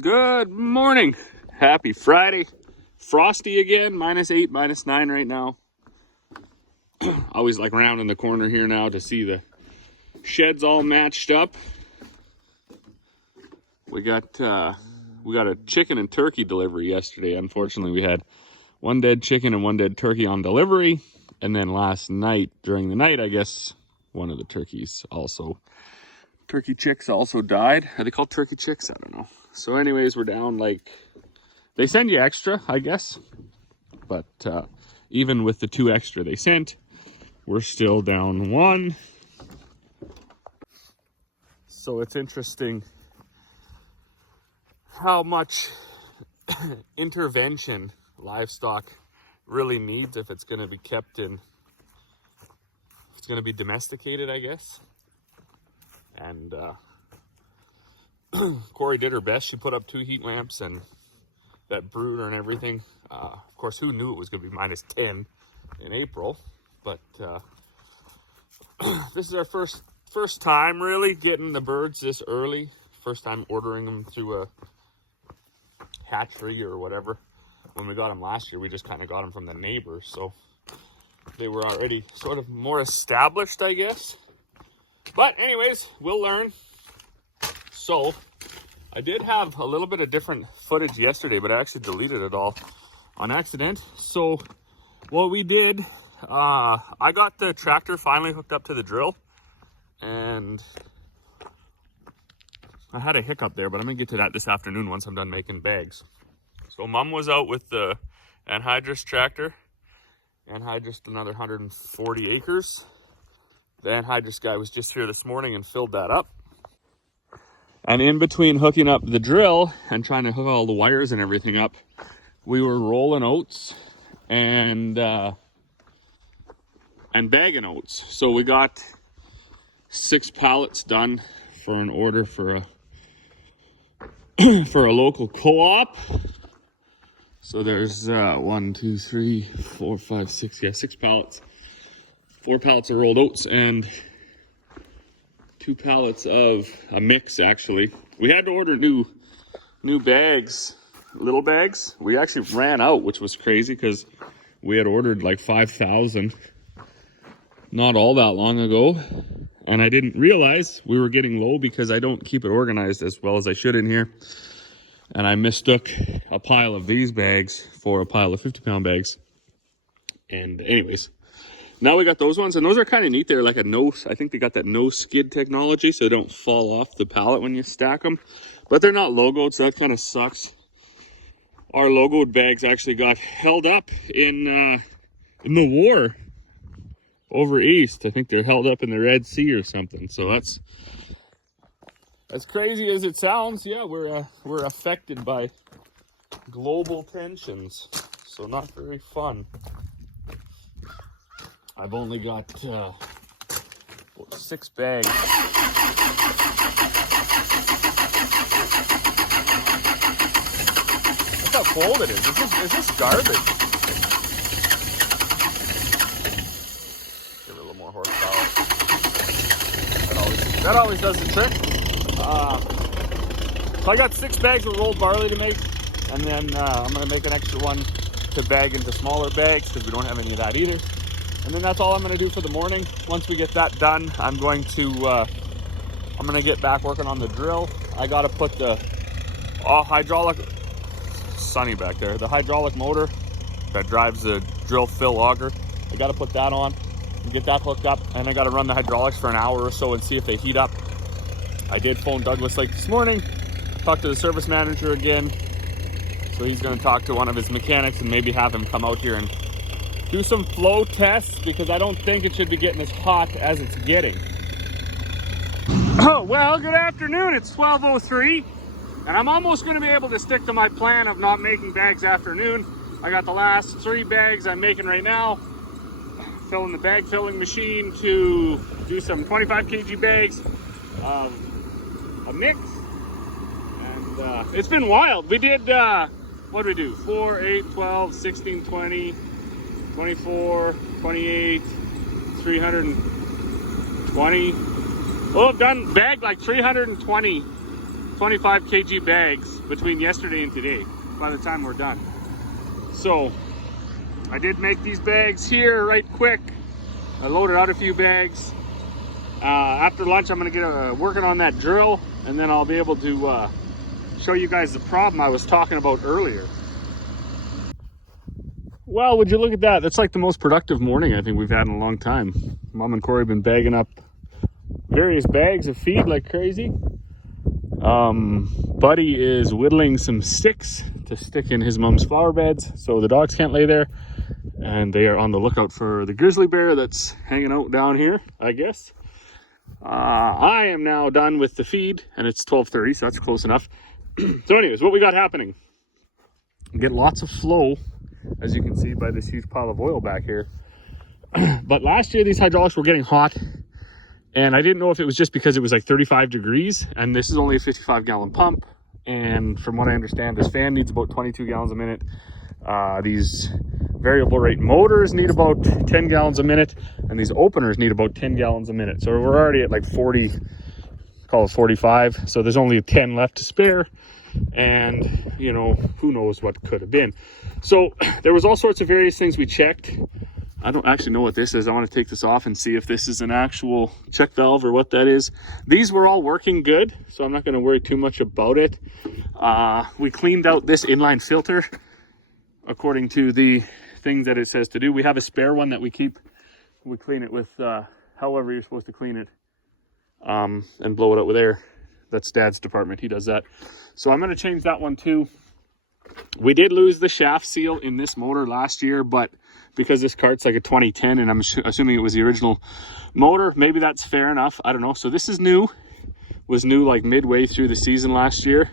Good morning. Happy Friday. Frosty again, -8, -9 right now. Always like rounding the corner here now to see the sheds all matched up. We got a chicken and turkey delivery yesterday. Unfortunately, we had one dead chicken and one dead turkey on delivery. And then last night, during the night, I guess, one of the turkey chicks also died. Are they called turkey chicks? I don't know. So anyways, we're down they send you extra, I guess. But even with the 2 extra they sent, we're still down 1. So it's interesting how much intervention livestock really needs if it's going to be kept in, if it's going to be domesticated, I guess. And Corey did her best. She put up 2 heat lamps and that brooder and everything. Of course, who knew it was going to be -10 in April? But this is our first time really getting the birds this early. First time ordering them through a hatchery or whatever. When we got them last year, we just kind of got them from the neighbors, so they were already sort of more established, I guess. But anyways, we'll learn. So I did have a little bit of different footage yesterday, but I actually deleted it all on accident. So what we did, I got the tractor finally hooked up to the drill, and I had a hiccup there, but I'm gonna get to that this afternoon once I'm done making bags. So Mom was out with the anhydrous tractor. Anhydrous another 140 acres. The anhydrous guy was just here this morning and filled that up. And in between hooking up the drill and trying to hook all the wires and everything up, we were rolling oats and bagging oats. So we got 6 pallets done for an order for a for a local co-op. So there's 1, 2, 3, 4, 5, 6, 6 pallets. 4 pallets of rolled oats and 2 pallets of a mix, actually. We had to order new bags, little bags. We actually ran out, which was crazy because we had ordered like 5,000 not all that long ago. And I didn't realize we were getting low because I don't keep it organized as well as I should in here. And I mistook a pile of these bags for a pile of 50-pound bags. And anyways, now we got those ones, and those are kind of neat. They're like I think they got that no skid technology, so they don't fall off the pallet when you stack them. But they're not logoed, so that kind of sucks. Our logoed bags actually got held up in the war over east. I think they're held up in the Red Sea or something. So that's as crazy as it sounds. Yeah, we're affected by global tensions, so not very fun. I've only got 6 bags. Look how cold it is. Is this garbage? Give it a little more horsepower. That always does the trick. So I got 6 bags of rolled barley to make, and then I'm going to make an extra one to bag into smaller bags because we don't have any of that either. And then that's all I'm going to do for the morning. Once we get that done, I'm going to get back working on the drill. I got to put the hydraulic, sunny back there, the hydraulic motor that drives the drill fill auger. I got to put that on and get that hooked up. And I got to run the hydraulics for an hour or so and see if they heat up. I did phone Douglas Lake this morning, talked to the service manager again. So he's going to talk to one of his mechanics and maybe have him come out here and do some flow tests, because I don't think it should be getting as hot as it's getting. Oh, well, good afternoon. It's 12:03, and I'm almost going to be able to stick to my plan of not making bags afternoon. I got the last 3 bags I'm making right now. Filling the bag filling machine to do some 25 kg bags of a mix. And it's been wild. We did, what did we do? 4, 8, 12, 16, 20, 24, 28, 320. Well, I've bagged like 320 25 kg bags between yesterday and today by the time we're done. So I did make these bags here right quick. I loaded out a few bags. After lunch, I'm gonna get working on that drill, and then I'll be able to show you guys the problem I was talking about earlier. Well, would you look at that? That's like the most productive morning I think we've had in a long time. Mom and Corey have been bagging up various bags of feed like crazy. Buddy is whittling some sticks to stick in his mom's flower beds so the dogs can't lay there. And they are on the lookout for the grizzly bear that's hanging out down here, I guess. I am now done with the feed, and it's 12:30, so that's close enough. So anyways, what we got happening? We get lots of flow, as you can see by this huge pile of oil back here. But last year, these hydraulics were getting hot, and I didn't know if it was just because it was like 35 degrees, and this is only a 55-gallon pump. And from what I understand, this fan needs about 22 gallons a minute. These variable rate motors need about 10 gallons a minute, and these openers need about 10 gallons a minute. So we're already at like 40, call it 45. So there's only 10 left to spare. And, you know, who knows what could have been. So there was all sorts of various things we checked. I don't actually know what this is. I want to take this off and see if this is an actual check valve or what that is. These were all working good, so I'm not going to worry too much about it. We cleaned out this inline filter according to the things that it says to do. We have a spare one that we keep. We clean it with however you're supposed to clean it, and blow it out with air. That's Dad's department. He does that. So I'm going to change that one too. We did lose the shaft seal in this motor last year, but because this cart's like a 2010 and I'm assuming it was the original motor, maybe that's fair enough. I don't know. So this is new. Was new like midway through the season last year.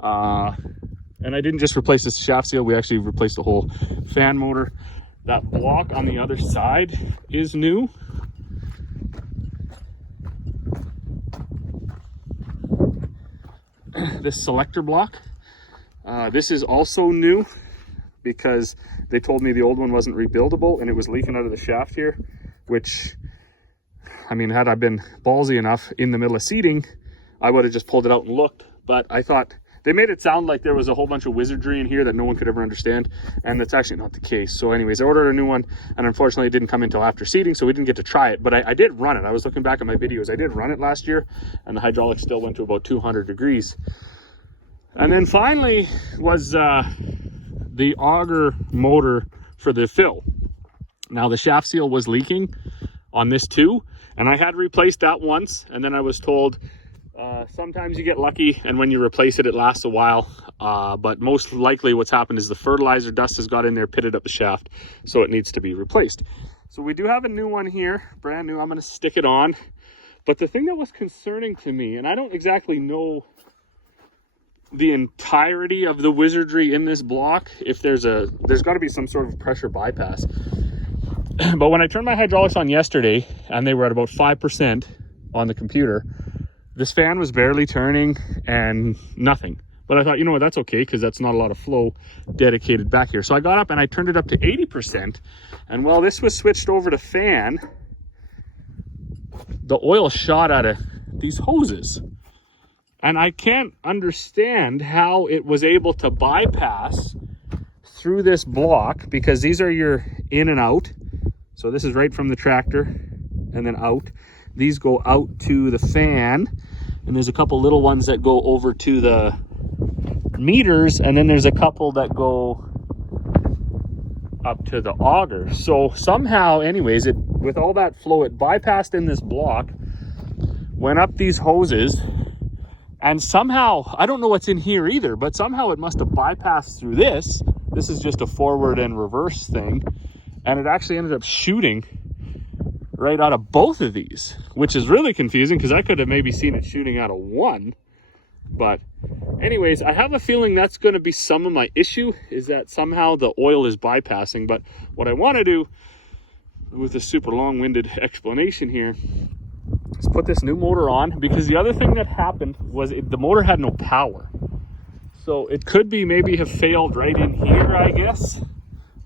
And I didn't just replace this shaft seal, we actually replaced the whole fan motor. That block on the other side is new. This selector block, this is also new because they told me the old one wasn't rebuildable and it was leaking out of the shaft here, which, I mean, had I been ballsy enough in the middle of seeding, I would have just pulled it out and looked. But I thought, they made it sound like there was a whole bunch of wizardry in here that no one could ever understand, and that's actually not the case. So anyways, I ordered a new one, and unfortunately it didn't come until after seeding, so we didn't get to try it. But I did run it. I was looking back at my videos. I did run it last year, and the hydraulics still went to about 200 degrees. And then finally was the auger motor for the fill. Now the shaft seal was leaking on this too, and I had replaced that once, and then I was told, sometimes you get lucky, and when you replace it, it lasts a while. But most likely what's happened is the fertilizer dust has got in there, pitted up the shaft, so it needs to be replaced. So we do have a new one here, brand new. I'm going to stick it on. But the thing that was concerning to me, and I don't exactly know the entirety of the wizardry in this block, if there's got to be some sort of pressure bypass. But when I turned my hydraulics on yesterday, and they were at about 5% on the computer, this fan was barely turning and nothing. But I thought, you know what, that's okay, because that's not a lot of flow dedicated back here. So I got up and I turned it up to 80%. And while this was switched over to fan, the oil shot out of these hoses. And I can't understand how it was able to bypass through this block, because these are your in and out. So this is right from the tractor and then out. These go out to the fan, and there's a couple little ones that go over to the meters, and then there's a couple that go up to the auger. So somehow, anyways, it, with all that flow, it bypassed in this block, went up these hoses, and somehow, I don't know what's in here either, but somehow it must have bypassed through this. This is just a forward and reverse thing, and it actually ended up shooting right out of both of these, which is really confusing because I could have maybe seen it shooting out of one. But anyways, I have a feeling that's going to be some of my issue, is that somehow the oil is bypassing. But what I want to do, with a super long-winded explanation here, is put this new motor on, because the other thing that happened was the motor had no power. So it could be maybe have failed right in here, I guess.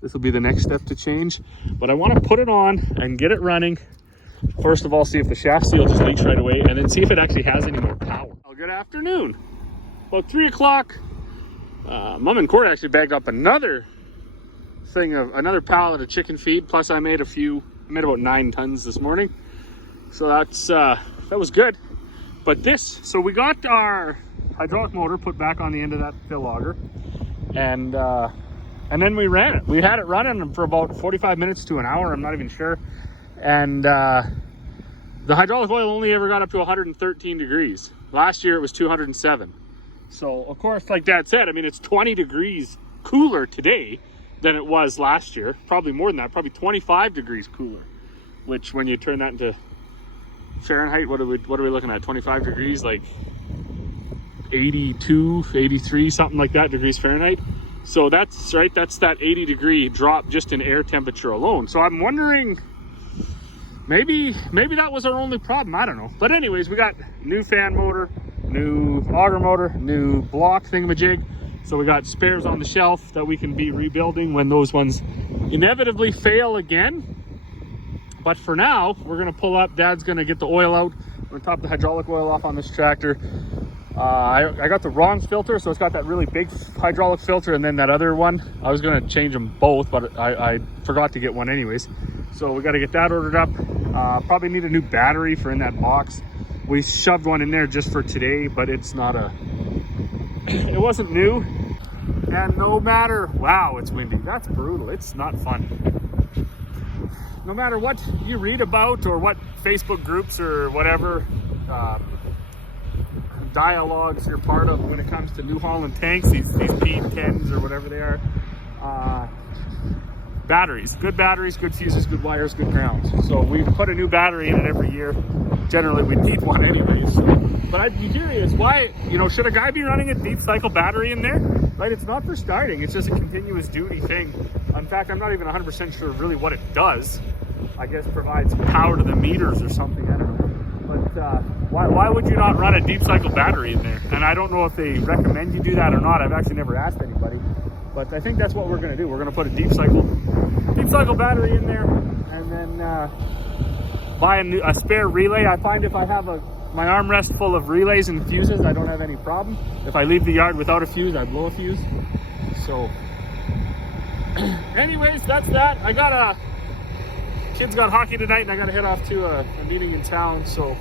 This will be the next step to change, but I want to put it on and get it running. First of all, see if the shaft seal just leaks right away, and then see if it actually has any more power. Well, good afternoon. about 3 o'clock, Mom and Court actually bagged up another pallet of chicken feed. Plus I made about 9 tons this morning. So that was good. But so we got our hydraulic motor put back on the end of that fill auger, and then we ran it. We had it running for about 45 minutes to an hour, I'm not even sure. And the hydraulic oil only ever got up to 113 degrees. Last year it was 207. So of course, like Dad said, I mean, it's 20 degrees cooler today than it was last year. Probably more than that, probably 25 degrees cooler. Which when you turn that into Fahrenheit, what are we looking at? 25 degrees, like 82, 83, something like that degrees Fahrenheit. So that's right, that's that 80 degree drop just in air temperature alone. So I'm wondering, maybe that was our only problem, I don't know. But anyways, we got new fan motor, new auger motor, new block thingamajig. So we got spares on the shelf that we can be rebuilding when those ones inevitably fail again. But for now, we're gonna pull up. Dad's gonna get the oil out. I'm gonna top the hydraulic oil off on this tractor. I got the wrong filter, so it's got that really big hydraulic filter and then that other one. I was gonna change them both, but I forgot to get one anyways. So we gotta get that ordered up. Probably need a new battery for in that box. We shoved one in there just for today, but it's not it wasn't new. And no matter, wow, it's windy. That's brutal, it's not fun. No matter what you read about or what Facebook groups or whatever dialogues you're part of when it comes to New Holland tanks, these P10s or whatever they are, batteries, good fuses, good wires, good ground. So we put a new battery in it every year. Generally we need one anyways. But I'd be curious, why, should a guy be running a deep cycle battery in there? Right, it's not for starting, it's just a continuous duty thing. In fact, I'm not even 100% sure really what it does. I guess provides power to the meters or something, I don't know. But why would you not run a deep cycle battery in there? And I don't know if they recommend you do that or not. I've actually never asked anybody. But I think that's what we're gonna do. We're gonna put a deep cycle battery in there, and then buy a spare relay. I find if I have my armrest full of relays and fuses, I don't have any problem. If I leave the yard without a fuse, I blow a fuse. So anyways, that's that. Kids got hockey tonight, and I gotta head off to a meeting in town. So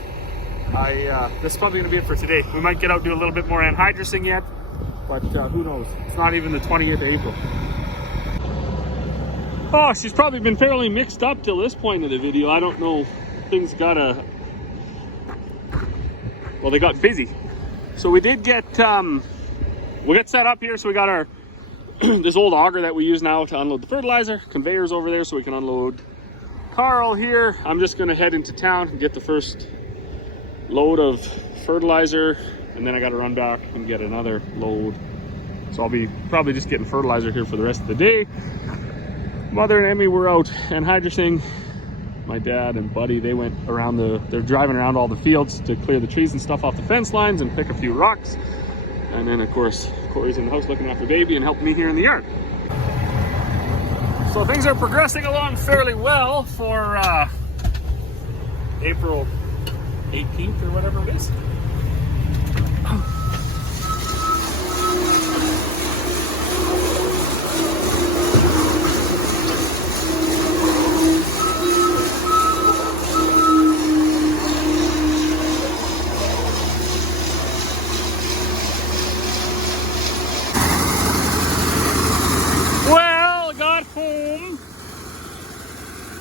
this is probably gonna be it for today. We might get out and do a little bit more anhydrusing yet, but who knows? It's not even the 20th of April. Oh, she's probably been fairly mixed up till this point of the video. I don't know. Things they got busy. So we did get we got set up here. So we got our this old auger that we use now to unload the fertilizer. Conveyors over there so we can unload Carl here. I'm just gonna head into town and get the first load of fertilizer, and then I gotta run back and get another load. So I'll be probably just getting fertilizer here for the rest of the day. Mother and Emmy were out anhydrusing. My dad and Buddy, they went around they're driving around all the fields to clear the trees and stuff off the fence lines and pick a few rocks. And then of course, Corey's in the house looking after baby and helping me here in the yard. So things are progressing along fairly well for April 18th or whatever it is.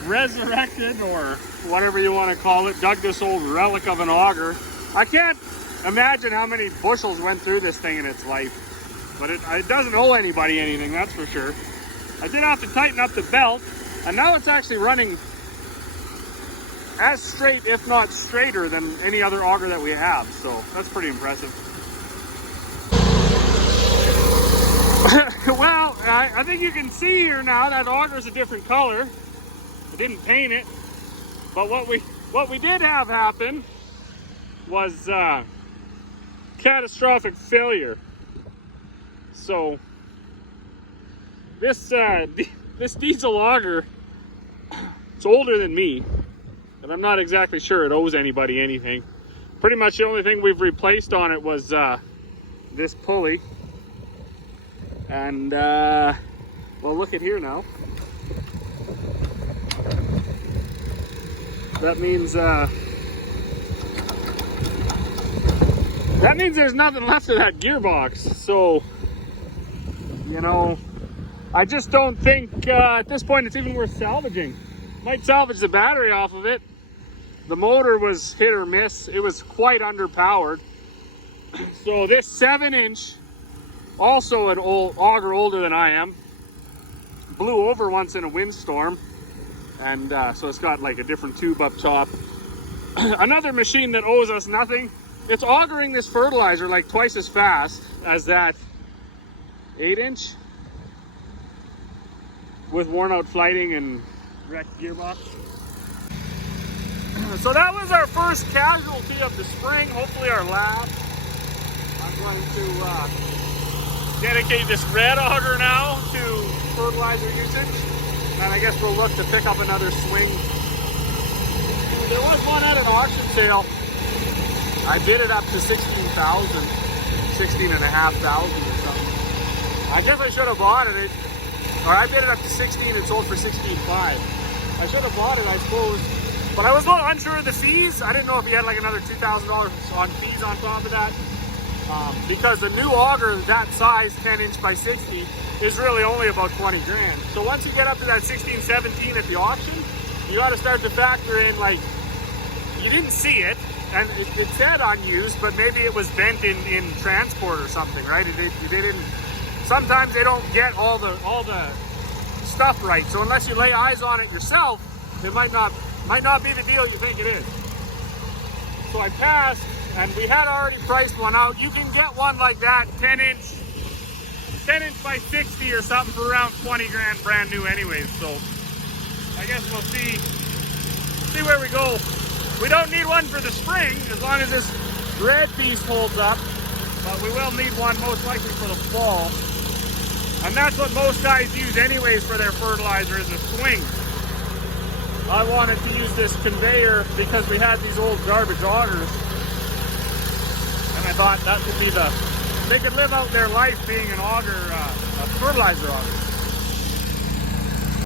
Resurrected, or whatever you want to call it, dug this old relic of an auger. I can't imagine how many bushels went through this thing in its life, but it doesn't owe anybody anything, that's for sure. I did have to tighten up the belt, and now it's actually running as straight, if not straighter, than any other auger that we have, so that's pretty impressive. Well, I think you can see here now that auger is a different color. I didn't paint it, but what we did have happen was catastrophic failure. So this diesel auger, it's older than me, and I'm not exactly sure it owes anybody anything. Pretty much the only thing we've replaced on it was this pulley. And well, look at here now. That means there's nothing left of that gearbox. So, you know, I just don't think at this point it's even worth salvaging. Might salvage the battery off of it. The motor was hit or miss. It was quite underpowered. So this 7-inch, also an old auger older than I am, blew over once in a windstorm. And so it's got like a different tube up top. Another machine that owes us nothing. It's augering this fertilizer like twice as fast as that 8-inch with worn out flighting and wrecked gearbox. So that was our first casualty of the spring, hopefully our last. I'm going to dedicate this red auger now to fertilizer usage, and I guess we'll look to pick up another swing. There was one at an auction sale. I bid it up to 16,000, 16,500 or something. I guess I should have bought it. Or I bid it up to 16 and sold for 16,500. I should have bought it, I suppose. But I was a little unsure of the fees. I didn't know if he had like another $2,000 on fees on top of that. Because the new auger that size, 10-inch by 60, is really only about 20 grand. So once you get up to that 16, 17 at the auction, you got to start to factor in, like, you didn't see it, and it said unused, but maybe it was bent in transport or something, right? It didn't. Sometimes they don't get all the stuff right. So unless you lay eyes on it yourself, it might not be the deal you think it is. So I passed, and we had already priced one out. You can get one like that, 10-inch by 60 or something for around 20 grand brand new anyways. So I guess we'll see where we go. We don't need one for the spring as long as this red piece holds up, but we will need one most likely for the fall. And that's what most guys use anyways for their fertilizer, is a swing. I wanted to use this conveyor because we had these old garbage augers, and I thought that could be they could live out their life being an auger, a fertilizer auger.